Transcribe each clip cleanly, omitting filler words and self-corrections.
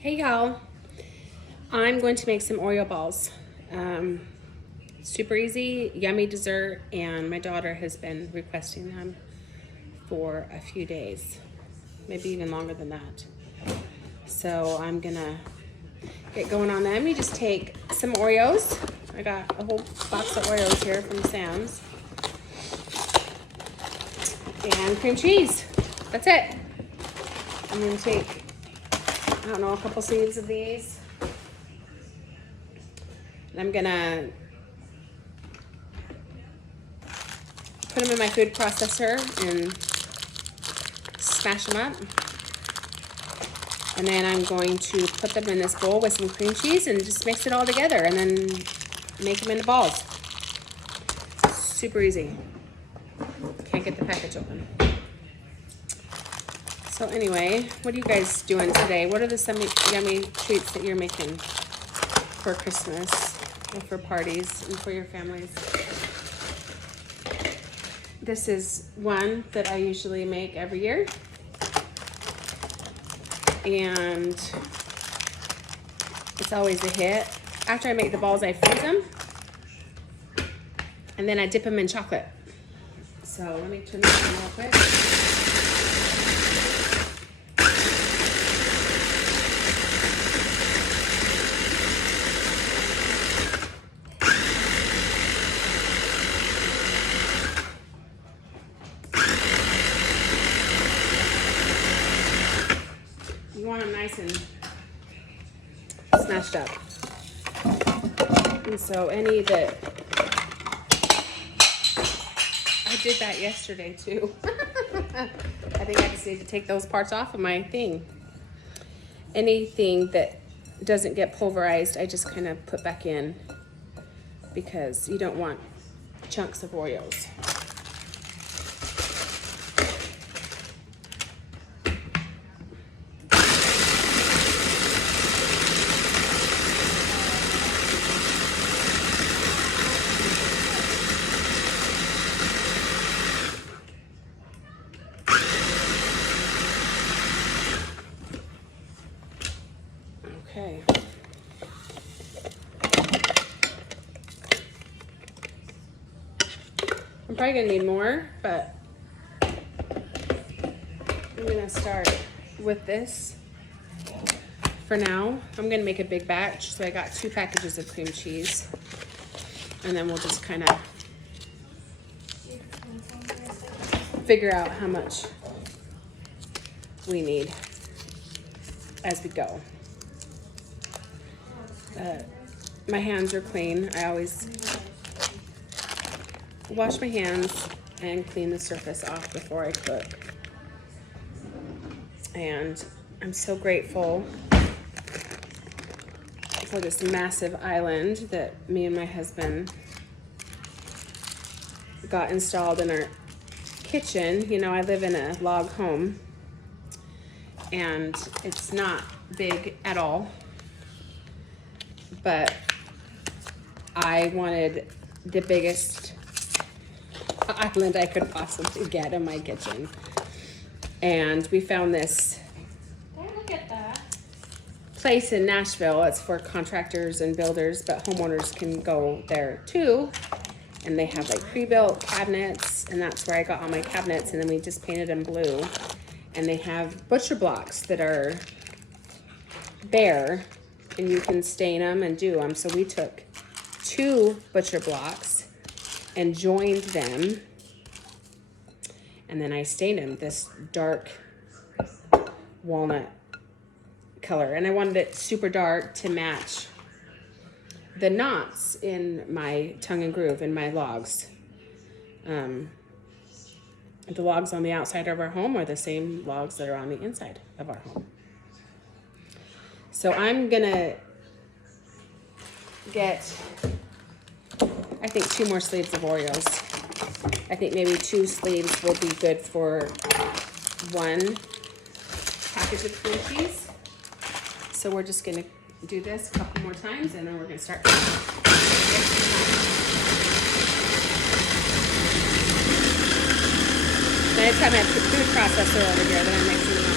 Hey y'all, I'm going to make some Oreo balls. Super easy, yummy dessert, and my daughter has been requesting them for a few days, maybe even longer than that. So I'm gonna get going on them. You just take some Oreos. I got a whole box of Oreos here from Sam's. And cream cheese. That's it. I'm gonna take, I don't know, a couple sleeves of these. And I'm gonna put them in my food processor and smash them up. And then I'm going to put them in this bowl with some cream cheese and just mix it all together and then make them into balls. Super easy. Can't get the package open. So anyway, what are you guys doing today? What are the yummy treats that you're making for Christmas and for parties and for your families? This is one that I usually make every year. And it's always a hit. After I make the balls, I freeze them. And then I dip them in chocolate. So let me turn this on real quick. You want them nice and smashed up. And so any that, I did that yesterday too. I think I just need to take those parts off of my thing. Anything that doesn't get pulverized, I just kind of put back in because you don't want chunks of Oreos. Okay. I'm probably gonna need more, but I'm gonna start with this for now. I'm gonna make a big batch, so I got 2 packages of cream cheese, and then we'll just kind of figure out how much we need as we go. My hands are clean. I always wash my hands and clean the surface off before I cook. And I'm so grateful for this massive island that me and my husband got installed in our kitchen. You know, I live in a log home and it's not big at all. But I wanted the biggest island I could possibly get in my kitchen. And we found this place in Nashville. It's for contractors and builders, but homeowners can go there too. And they have like pre-built cabinets, and that's where I got all my cabinets, and then we just painted them blue. And they have butcher blocks that are bare, and you can stain them and do them. So we took 2 butcher blocks and joined them, and then I stained them this dark walnut color, and I wanted it super dark to match the knots in my tongue and groove in my logs. The logs on the outside of our home are the same logs that are on the inside of our home. So I'm gonna get, I think, 2 more sleeves of Oreos. I think maybe 2 sleeves will be good for 1 package of cream cheese. So we're just gonna do this a couple more times and then we're gonna start. Anytime I have the food processor over here, then I'm mixing them up.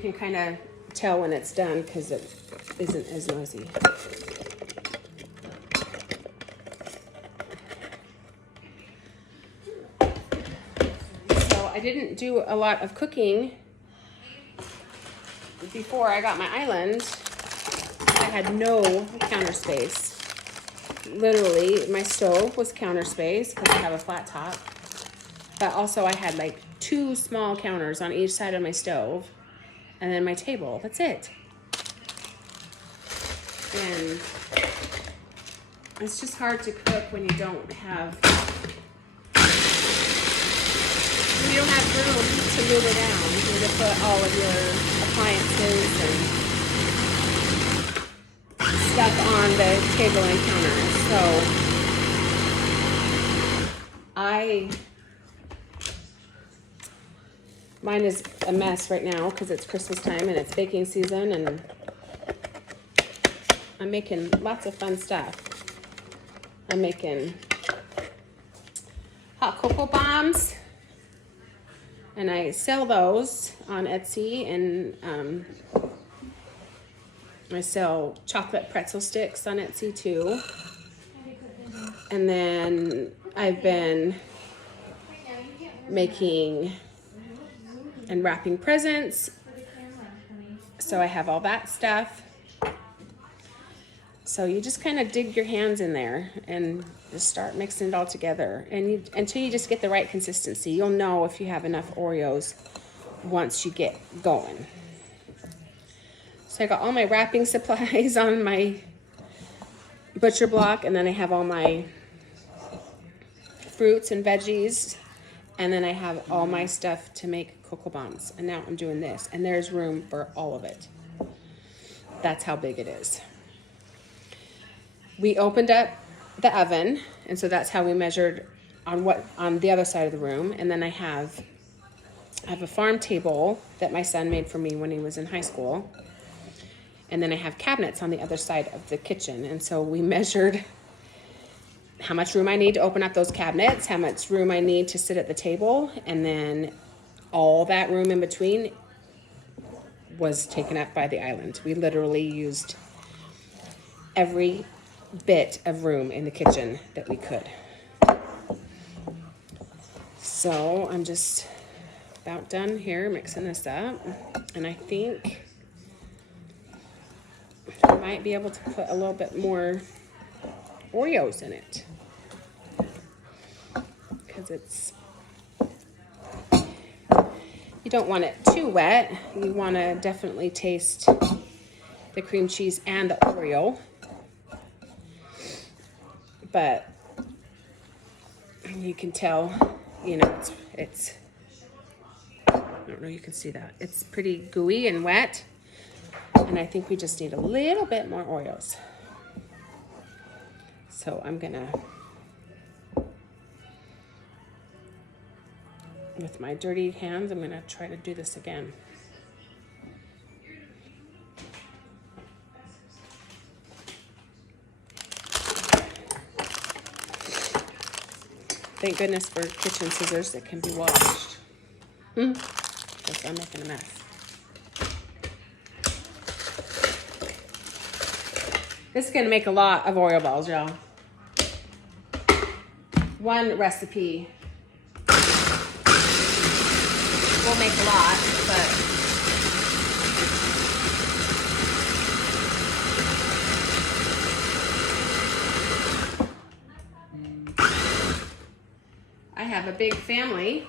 can kind of tell when it's done because it isn't as noisy. So I didn't do a lot of cooking before I got my island. I had no counter space. Literally, my stove was counter space because I have a flat top. But also I had like 2 small counters on each side of my stove. And then my table. That's it. And it's just hard to cook when you don't have room to move around. You need to put all of your appliances and stuff on the table and counter. So mine is a mess right now because it's Christmas time and it's baking season, and I'm making lots of fun stuff. I'm making hot cocoa bombs, and I sell those on Etsy, and I sell chocolate pretzel sticks on Etsy too. And then I've been making and wrapping presents. So I have all that stuff. So you just kind of dig your hands in there and just start mixing it all together. And until you just get the right consistency, you'll know if you have enough Oreos once you get going. So I got all my wrapping supplies on my butcher block, and then I have all my fruits and veggies, and then I have all my stuff to make cocoa bombs. And now I'm doing this, and there's room for all of it. That's how big it is. We opened up the oven, and so that's how we measured on the other side of the room. And then I have a farm table that my son made for me when he was in high school. And then I have cabinets on the other side of the kitchen. And so we measured how much room I need to open up those cabinets, how much room I need to sit at the table, and then all that room in between was taken up by the island. We literally used every bit of room in the kitchen that we could. So I'm just about done here mixing this up, and I think I might be able to put a little bit more Oreos in it because you don't want it too wet. You want to definitely taste the cream cheese and the Oreo. But you can tell, it's I don't know, you can see that. It's pretty gooey and wet. And I think we just need a little bit more Oreos. So I'm gonna, with my dirty hands, I'm gonna try to do this again. Thank goodness for kitchen scissors that can be washed. Because I'm making a mess. This is gonna make a lot of Oreo balls, y'all. One recipe will make a lot, but I have a big family,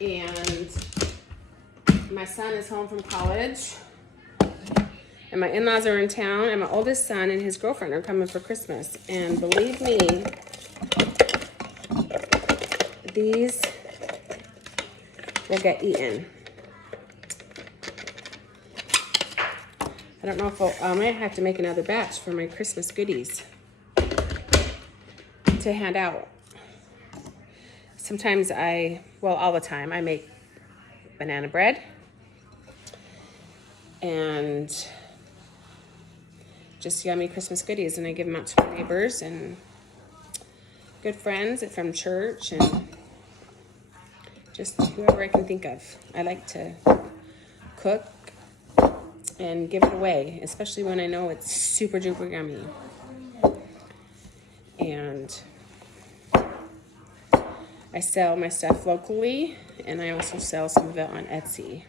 and my son is home from college, and my in-laws are in town, and my oldest son and his girlfriend are coming for Christmas. And believe me, these will get eaten. I don't know if I might have to make another batch for my Christmas goodies to hand out. Sometimes all the time, I make banana bread and just yummy Christmas goodies, and I give them out to my neighbors and good friends from church and just whoever I can think of. I like to cook and give it away, especially when I know it's super duper yummy. And I sell my stuff locally, and I also sell some of it on Etsy.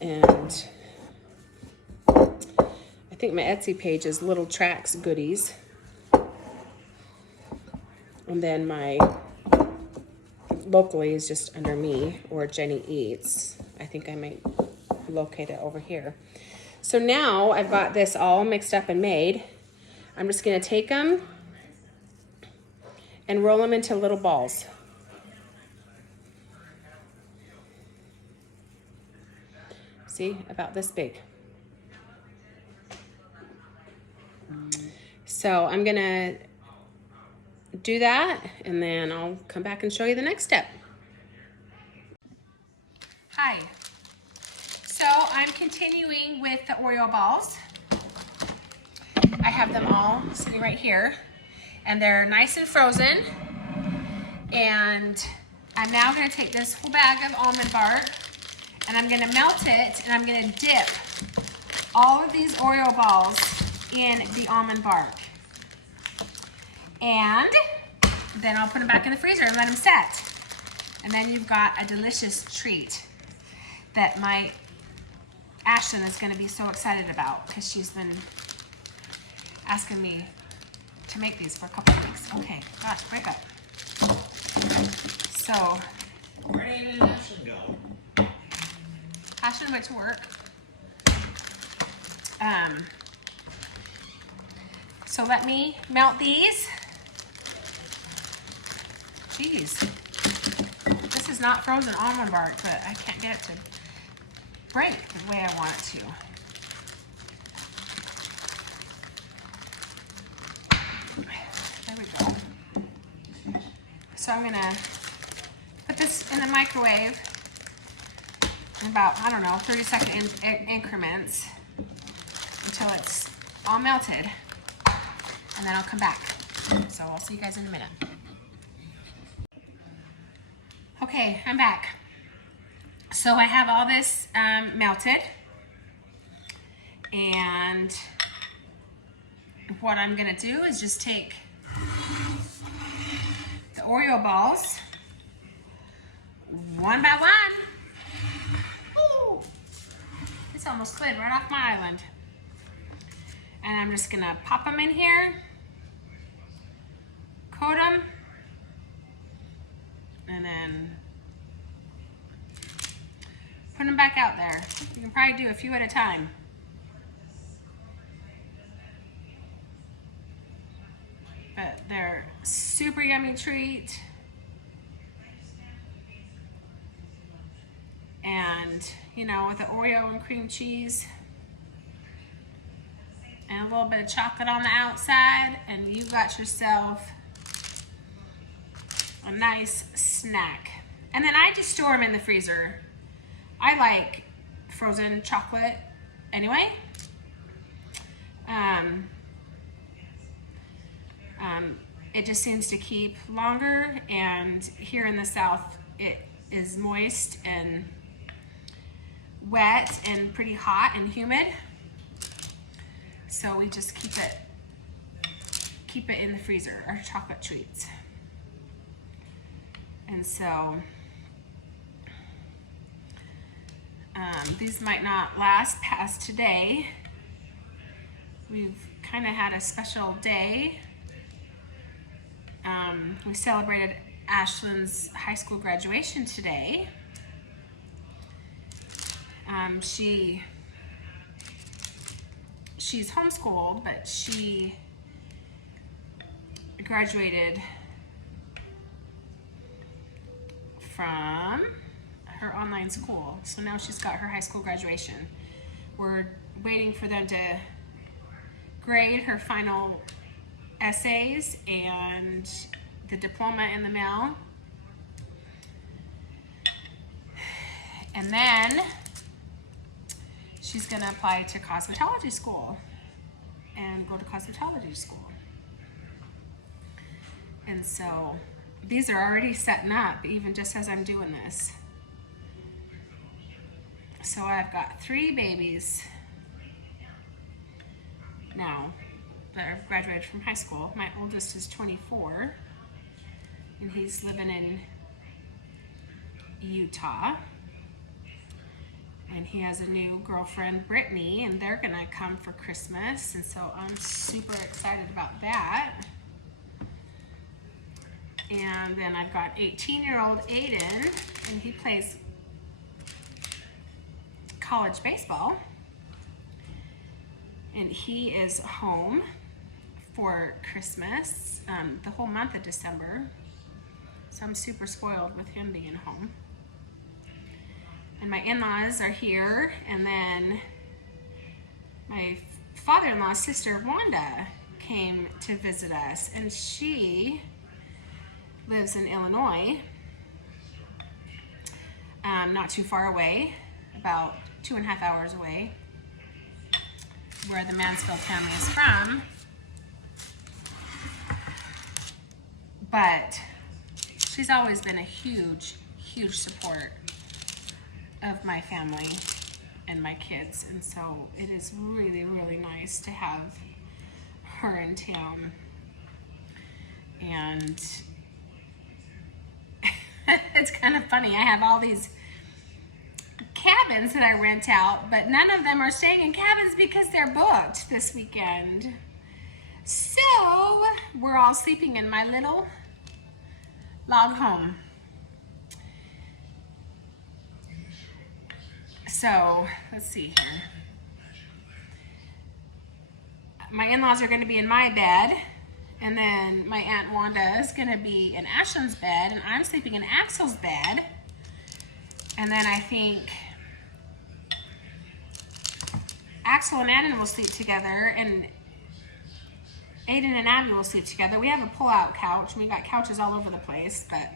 And I think my Etsy page is Little Tracks Goodies. And then my locally is just under me, or Jenny Eats. I think I might locate it over here. So now I've got this all mixed up and made. I'm just gonna take them and roll them into little balls. See, about this big. So I'm gonna do that, and then I'll come back and show you the next step. Hi. So I'm continuing with the Oreo balls. I have them all sitting right here, and they're nice and frozen. And I'm now gonna take this whole bag of almond bark, and I'm gonna melt it, and I'm gonna dip all of these Oreo balls in the almond bark. And then I'll put them back in the freezer and let them set. And then you've got a delicious treat that my Ashlyn is gonna be so excited about, because she's been asking me to make these for a couple of weeks. Okay, gosh, break up. So, where did Ashlyn go? Ashlyn went to work. So let me melt these. Jeez, this is not frozen almond bark, but I can't get it to break the way I want it to. There we go. So I'm gonna put this in the microwave in about, I don't know, 30-second increments until it's all melted, and then I'll come back. So I'll see you guys in a minute. Okay, I'm back. So I have all this melted, and what I'm gonna do is just take the Oreo balls one by one. Ooh, this almost slid right off my island. And I'm just gonna pop them in here, coat them, and then put them back out there. You can probably do a few at a time. But they're super yummy treat. And, you know, with the Oreo and cream cheese and a little bit of chocolate on the outside, and you got yourself a nice snack. And then I just store them in the freezer. I like frozen chocolate anyway. It just seems to keep longer, and here in the South it is moist and wet and pretty hot and humid. So we just keep it in the freezer, our chocolate treats. And so these might not last past today. We've kind of had a special day. We celebrated Ashlyn's high school graduation today. She's homeschooled, but she graduated from her online school. So now she's got her high school graduation. We're waiting for them to grade her final essays and the diploma in the mail. And then she's gonna apply to cosmetology school and go to cosmetology school. And so these are already setting up even just as I'm doing this. So I've got 3 babies now that have graduated from high school. My oldest is 24 and he's living in Utah. And he has a new girlfriend, Brittany, and they're gonna come for Christmas. And so I'm super excited about that. And then I've got 18-year-old Aiden, and he plays college baseball. And he is home for Christmas, the whole month of December. So I'm super spoiled with him being home. And my in-laws are here, and then my father-in-law's sister, Wanda, came to visit us, and she lives in Illinois, not too far away, about 2.5 hours away, where the Mansfield family is from. But she's always been a huge, huge support of my family and my kids, and so it is really, really nice to have her in town. And it's kind of funny, I have all these cabins that I rent out, but none of them are staying in cabins because they're booked this weekend. So we're all sleeping in my little log home. So let's see here. My in-laws are going to be in my bed, and then my Aunt Wanda is going to be in Ashland's bed, and I'm sleeping in Axel's bed. And then I think Axel and Annan will sleep together, and Aiden and Abby will sleep together. We have a pull-out couch. We got couches all over the place, but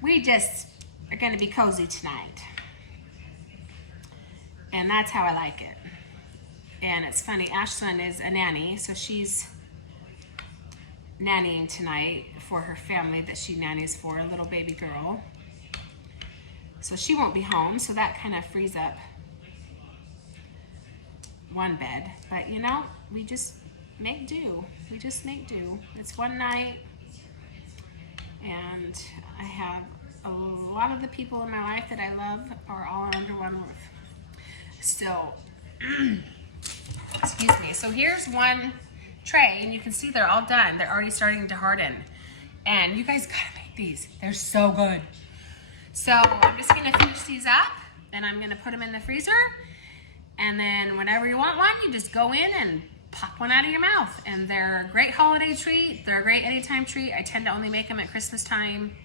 we just are going to be cozy tonight. And that's how I like it. And it's funny, Ashlyn is a nanny, so she's nannying tonight for her family that she nannies for, a little baby girl. So she won't be home, so that kind of frees up one bed. But you know, we just make do. We just make do. It's one night, and I have a lot of the people in my life that I love are all under one roof. So, excuse me. So here's one tray, and you can see they're all done. They're already starting to harden. And you guys gotta make these. They're so good. So I'm just gonna finish these up, and I'm gonna put them in the freezer. And then whenever you want one, you just go in and pop one out of your mouth. And they're a great holiday treat. They're a great anytime treat. I tend to only make them at Christmas time.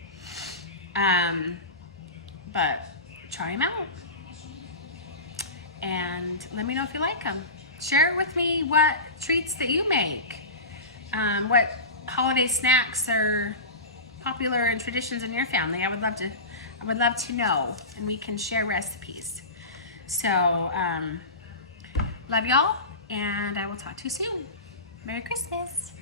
But try them out. And let me know if you like them. Share with me what treats that you make. What holiday snacks are popular and traditions in your family. I would love to know, and we can share recipes. So, love y'all, and I will talk to you soon. Merry Christmas.